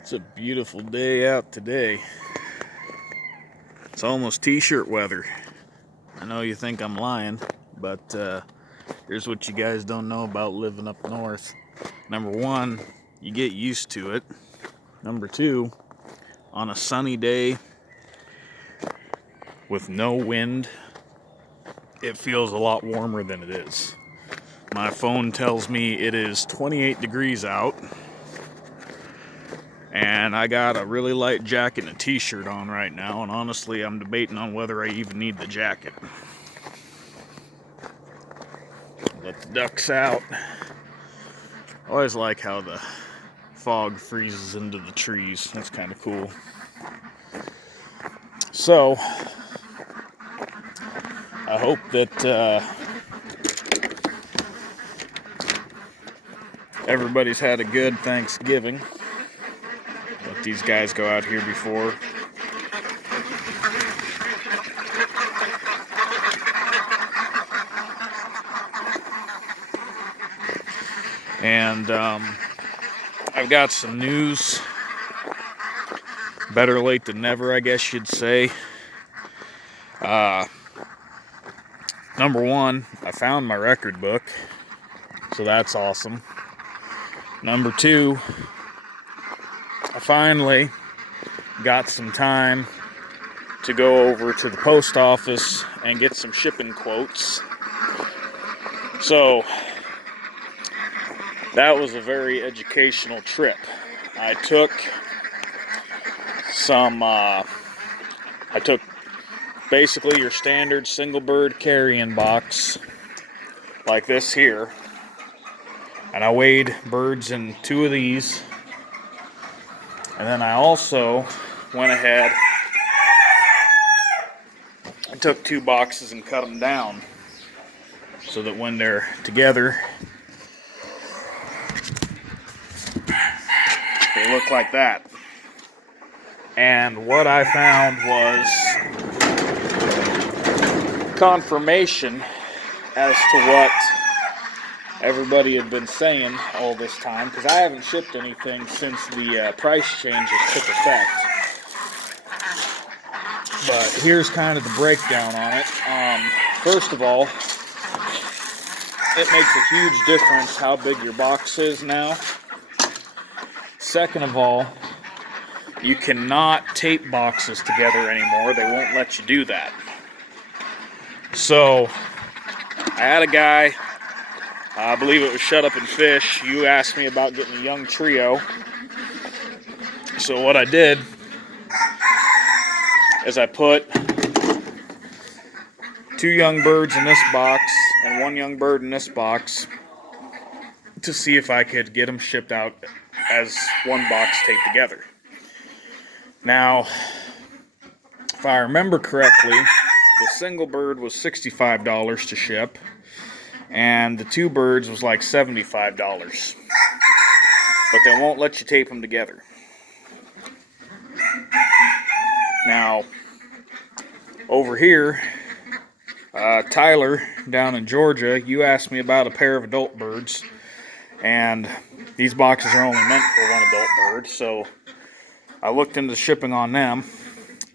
It's a beautiful day out today. It's almost t-shirt weather. I know you think I'm lying, but here's what you guys don't know about living up north. Number one, you get used to it. Number two, on a sunny day with no wind, it feels a lot warmer than it is. My phone tells me it is 28 degrees out, and I got a really light jacket and a t-shirt on right now, and honestly, I'm debating on whether I even need the jacket. Let the ducks out. I always like how the fog freezes into the trees. That's kind of cool. So, I hope that everybody's had a good Thanksgiving. Let these guys go out here before. And I've got some news. Better late than never, I guess you'd say. Number one, I found my record book, so that's awesome. Number two, I finally got some time to go over to the post office and get some shipping quotes. So that was a very educational trip. I took basically your standard single bird carrying box like this here, and I weighed birds in 2 of these, and then I also went ahead and took 2 boxes and cut them down so that when they're together they look like that. And what I found was confirmation as to what everybody had been saying all this time, because I haven't shipped anything since the price changes took effect. But here's kind of the breakdown on it. First of all, it makes a huge difference how big your box is now. Second of all, you cannot tape boxes together anymore. They won't let you do that. So, I had a guy, I believe it was Shut Up and Fish, you asked me about getting a young trio. So what I did is I put 2 young birds in this box and 1 young bird in this box to see if I could get them shipped out as one box taped together. Now, if I remember correctly, the single bird was $65 to ship, and the 2 birds was like $75. But they won't let you tape them together. Now, over here, Tyler down in Georgia, you asked me about a pair of adult birds, and these boxes are only meant for 1 adult bird, so I looked into shipping on them,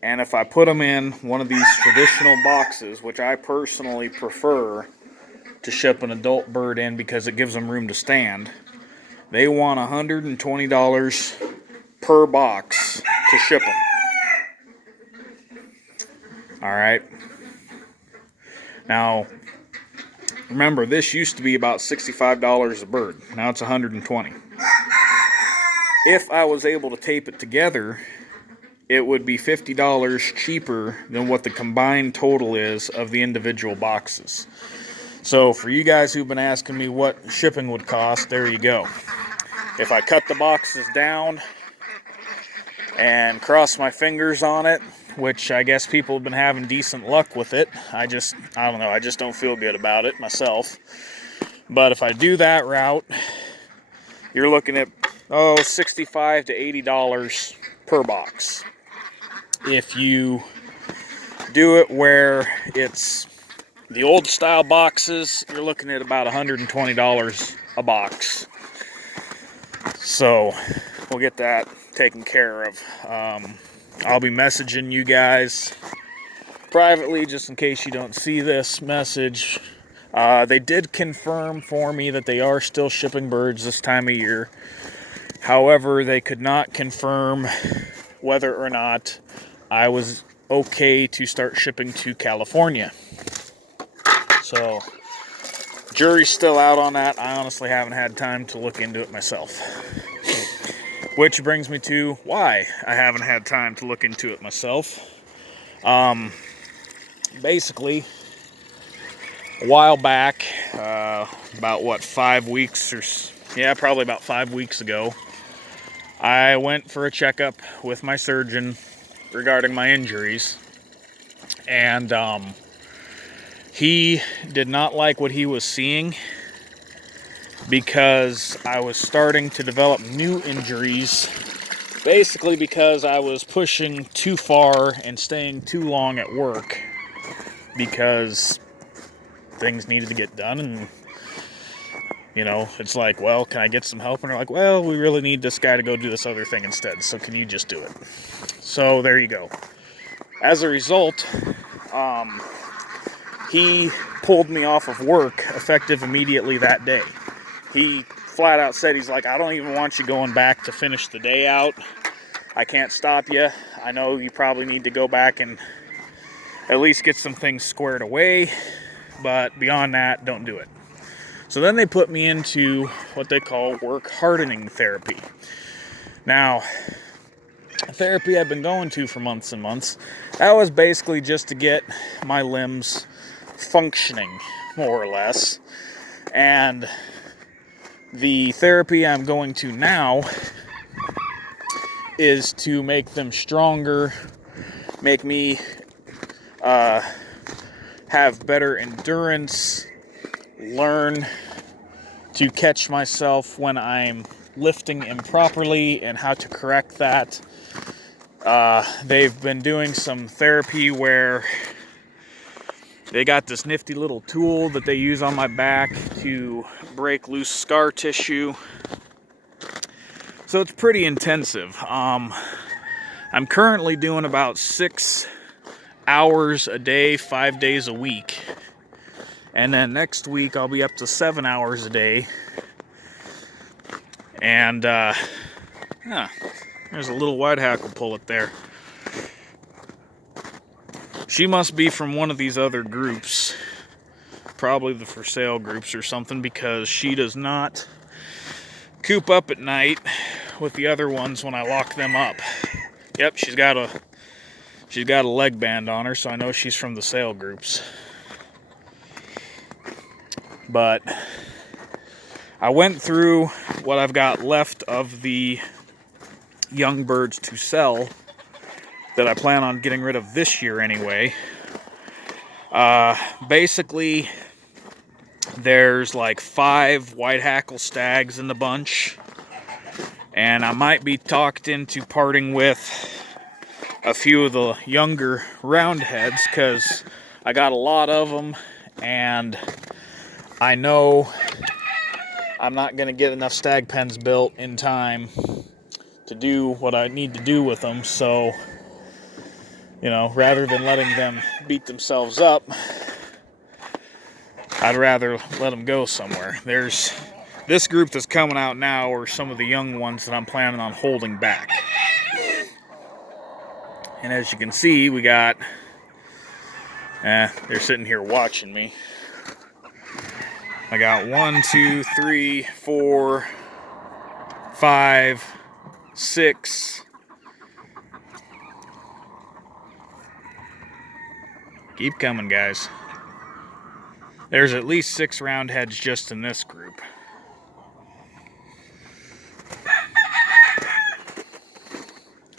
and if I put them in one of these traditional boxes, which I personally prefer to ship an adult bird in because it gives them room to stand, they want $120 per box to ship them. Alright. Now, remember, this used to be about $65 a bird. Now it's $120. If I was able to tape it together, it would be $50 cheaper than what the combined total is of the individual boxes. So for you guys who've been asking me what shipping would cost, there you go. If I cut the boxes down and cross my fingers on it, which I guess people have been having decent luck with it, I don't know, I just don't feel good about it myself. But if I do that route, you're looking at $65 to $80 per box. If you do it where it's the old style boxes, you're looking at about $120 a box. So we'll get that taken care of. I'll be messaging you guys privately just in case you don't see this message. They did confirm for me that they are still shipping birds this time of year. However, they could not confirm whether or not I was okay to start shipping to California. So, jury's still out on that. I honestly haven't had time to look into it myself. Which brings me to why I haven't had time to look into it myself. Basically, a while back, about 5 weeks probably about 5 weeks ago, I went for a checkup with my surgeon regarding my injuries. And he did not like what he was seeing because I was starting to develop new injuries, basically because I was pushing too far and staying too long at work because things needed to get done. And it's like, well, can I get some help? And they're like, well, we really need this guy to go do this other thing instead, so can you just do it? So there you go. As a result, he pulled me off of work effective immediately that day. He flat out said, he's like, I don't even want you going back to finish the day out. I can't stop you. I know you probably need to go back and at least get some things squared away, but beyond that, don't do it. So then they put me into what they call work hardening therapy. Now, therapy I've been going to for months and months, that was basically just to get my limbs functioning, more or less. And the therapy I'm going to now is to make them stronger, make me have better endurance, learn to catch myself when I'm lifting improperly and how to correct that. They've been doing some therapy where they got this nifty little tool that they use on my back to break loose scar tissue. So it's pretty intensive. I'm currently doing about 6 hours a day, 5 days a week. And then next week I'll be up to 7 hours a day. And there's a little white hackle pullet there. She must be from one of these other groups, probably the for sale groups or something, because she does not coop up at night with the other ones when I lock them up. Yep, she's got a leg band on her, so I know she's from the sale groups. But I went through what I've got left of the young birds to sell that I plan on getting rid of this year anyway. Basically, there's like 5 white hackle stags in the bunch, and I might be talked into parting with a few of the younger roundheads because I got a lot of them, and I know I'm not going to get enough stag pens built in time to do what I need to do with them. So, rather than letting them beat themselves up, I'd rather let them go somewhere. There's this group that's coming out now are some of the young ones that I'm planning on holding back. And as you can see, we got, they're sitting here watching me. I got 1, 2, 3, 4, 5, 6. Keep coming, guys. There's at least 6 roundheads just in this group.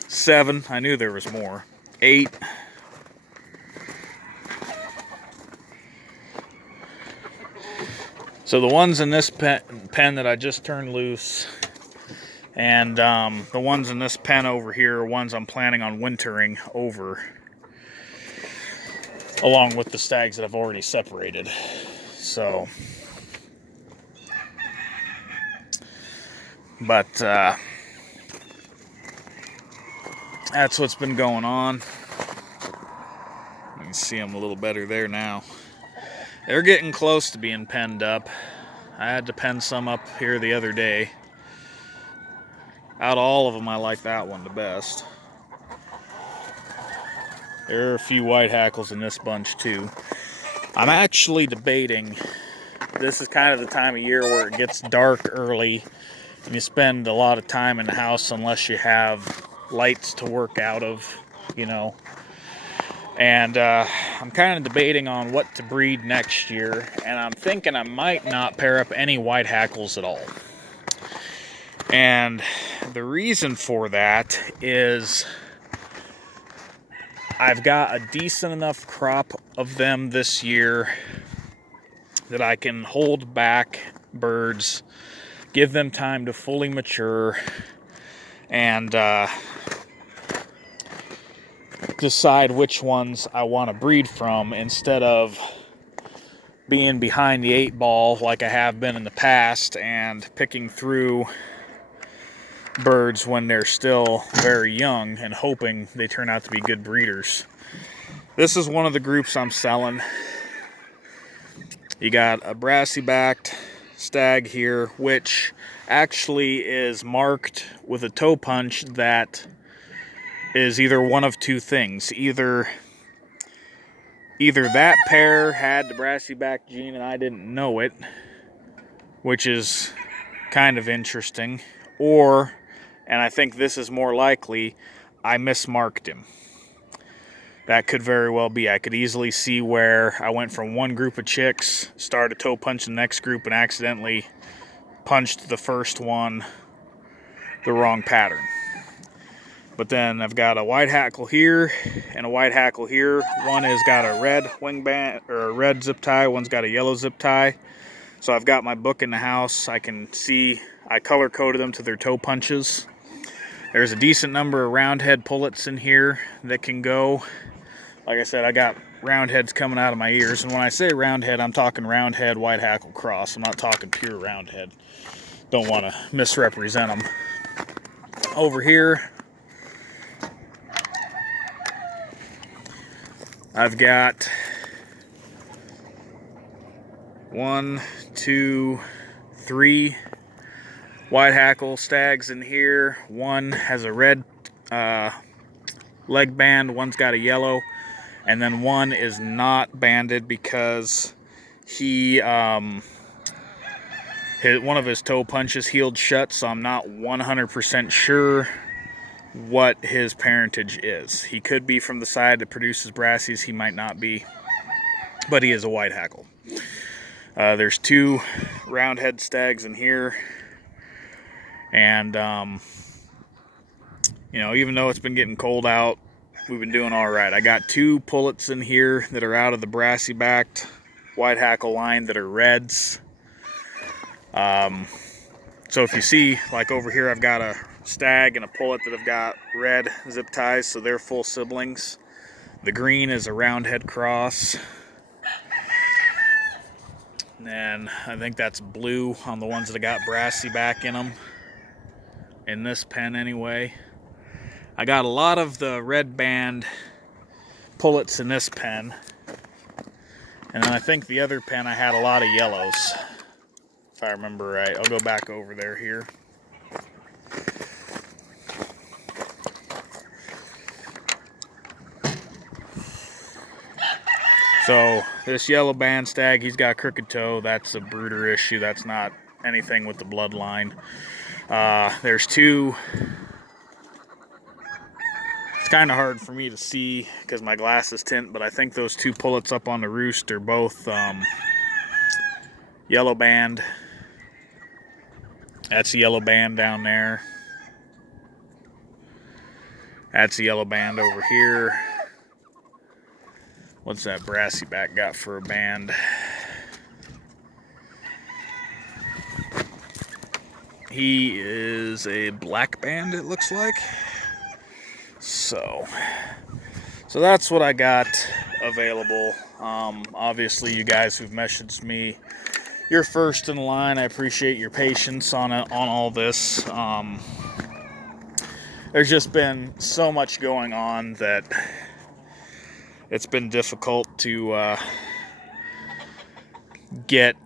Seven. I knew there was more. 8. So the ones in this pen that I just turned loose, and the ones in this pen over here are ones I'm planning on wintering over, along with the stags that I've already separated. So, but that's what's been going on. You can see them a little better there now. They're getting close to being penned up. I had to pen some up here the other day. Out of all of them, I like that one the best. There are a few white hackles in this bunch too. I'm actually debating, this is kind of the time of year where it gets dark early and you spend a lot of time in the house unless you have lights to work out of, you know. And I'm kind of debating on what to breed next year, and I'm thinking I might not pair up any white hackles at all. And the reason for that is I've got a decent enough crop of them this year that I can hold back birds, give them time to fully mature, and decide which ones I want to breed from instead of being behind the 8 ball like I have been in the past and picking through birds when they're still very young and hoping they turn out to be good breeders. This is one of the groups I'm selling. You got a brassy-backed stag here, which actually is marked with a toe punch that is either one of two things. Either that pair had the brassy-back gene and I didn't know it, which is kind of interesting, or, and I think this is more likely, I mismarked him. That could very well be. I could easily see where I went from one group of chicks, started toe punching the next group, and accidentally punched the first one the wrong pattern. But then I've got a white hackle here and a white hackle here. One has got a red wing band or a red zip tie. One's got a yellow zip tie. So I've got my book in the house. I can see I color coded them to their toe punches. There's a decent number of roundhead pullets in here that can go. Like I said, I got roundheads coming out of my ears. And when I say roundhead, I'm talking roundhead white hackle cross. I'm not talking pure roundhead. Don't want to misrepresent them. Over here, I've got 1, 2, 3 white hackle stags in here. One has a red leg band, one's got a yellow, and then one is not banded because he one of his toe punches healed shut, so I'm not 100% sure what his parentage is. He could be from the side that produces brassies, he might not be, but he is a white hackle. There's 2 roundhead stags in here, and you know, even though it's been getting cold out, we've been doing all right. I got 2 pullets in here that are out of the brassy-backed white hackle line that are reds. So if you see, like over here, I've got a stag and a pullet that have got red zip ties, so they're full siblings. The green is a roundhead cross. And I think that's blue on the ones that got brassy back in them. In this pen anyway. I got a lot of the red band pullets in this pen. And then I think the other pen I had a lot of yellows. If I remember right. I'll go back over there here. So this yellow band stag, he's got a crooked toe. That's a brooder issue. That's not anything with the bloodline. There's 2. It's kind of hard for me to see because my glasses tint, but I think those 2 pullets up on the roost are both yellow band. That's a yellow band down there. That's a yellow band over here. What's that brassy back got for a band? He is a black band, it looks like. So that's what I got available. Obviously, you guys who've messaged me, you're first in line. I appreciate your patience on all this. there's just been so much going on that it's been difficult to get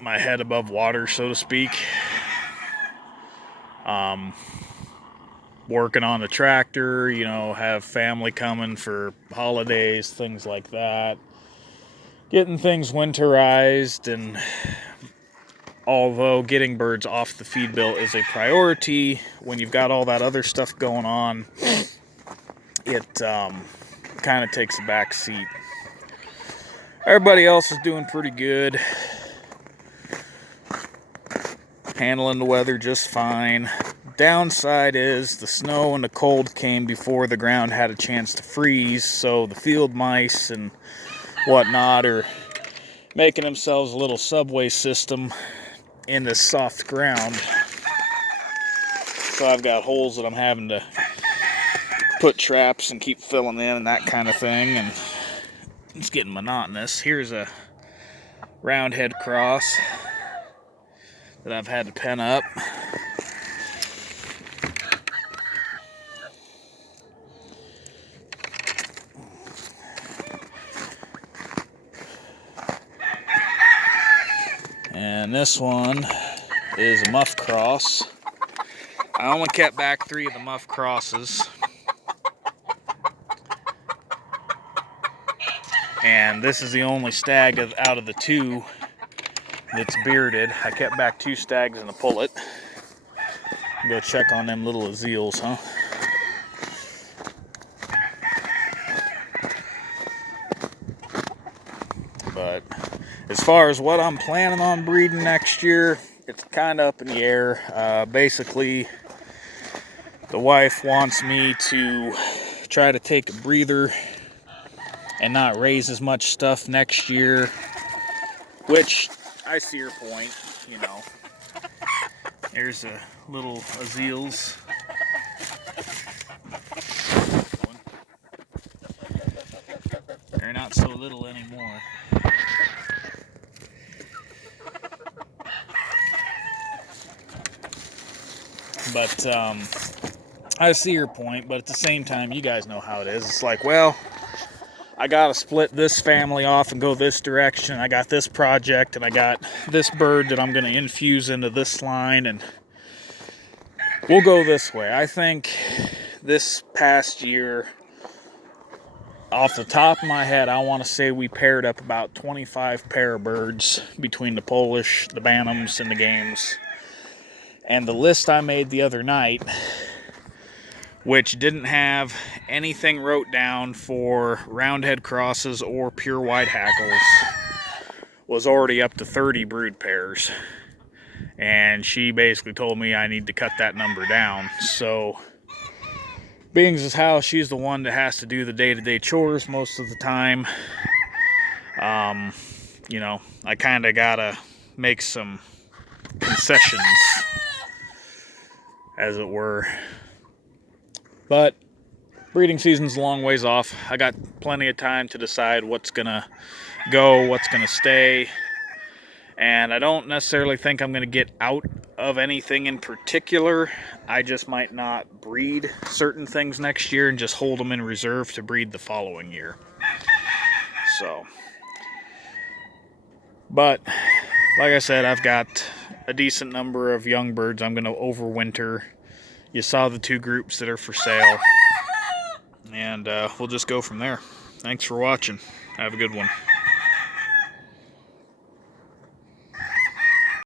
my head above water, so to speak. Working on the tractor, you know, have family coming for holidays, things like that. Getting things winterized, and although getting birds off the feed bill is a priority, when you've got all that other stuff going on, it kind of takes a back seat. Everybody else is doing pretty good. Handling the weather just fine. Downside is the snow and the cold came before the ground had a chance to freeze, so the field mice and whatnot are making themselves a little subway system in this soft ground. So I've got holes that I'm having to put traps and keep filling in and that kind of thing, and it's getting monotonous. Here's a roundhead cross that I've had to pen up. And this one is a muff cross. I only kept back 3 of the muff crosses. And this is the only stag out of the 2 that's bearded. I kept back 2 stags and a pullet. Go check on them little azeals, huh? But as far as what I'm planning on breeding next year, it's kind of up in the air. Basically, the wife wants me to try to take a breather and not raise as much stuff next year, which I see her point, you know. There's a little azeals. They're not so little anymore. But I see your point, but at the same time, you guys know how it is. It's like, well, I gotta split this family off and go this direction. I got this project, and I got this bird that I'm gonna infuse into this line, and we'll go this way. I think this past year, off the top of my head, I want to say we paired up about 25 pair of birds between the Polish, the Bantams, and the games. And the list I made the other night, which didn't have anything wrote down for roundhead crosses or pure white hackles, was already up to 30 brood pairs. And she basically told me I need to cut that number down. So, being as how she's the one that has to do the day-to-day chores most of the time, you know, I kind of gotta make some concessions, as it were. But breeding season's a long ways off. I got plenty of time to decide what's gonna go, what's gonna stay. And I don't necessarily think I'm gonna get out of anything in particular. I just might not breed certain things next year and just hold them in reserve to breed the following year. So, but like I said, I've got a decent number of young birds I'm gonna overwinter. You saw the 2 groups that are for sale, and we'll just go from there. Thanks for watching. Have a good one.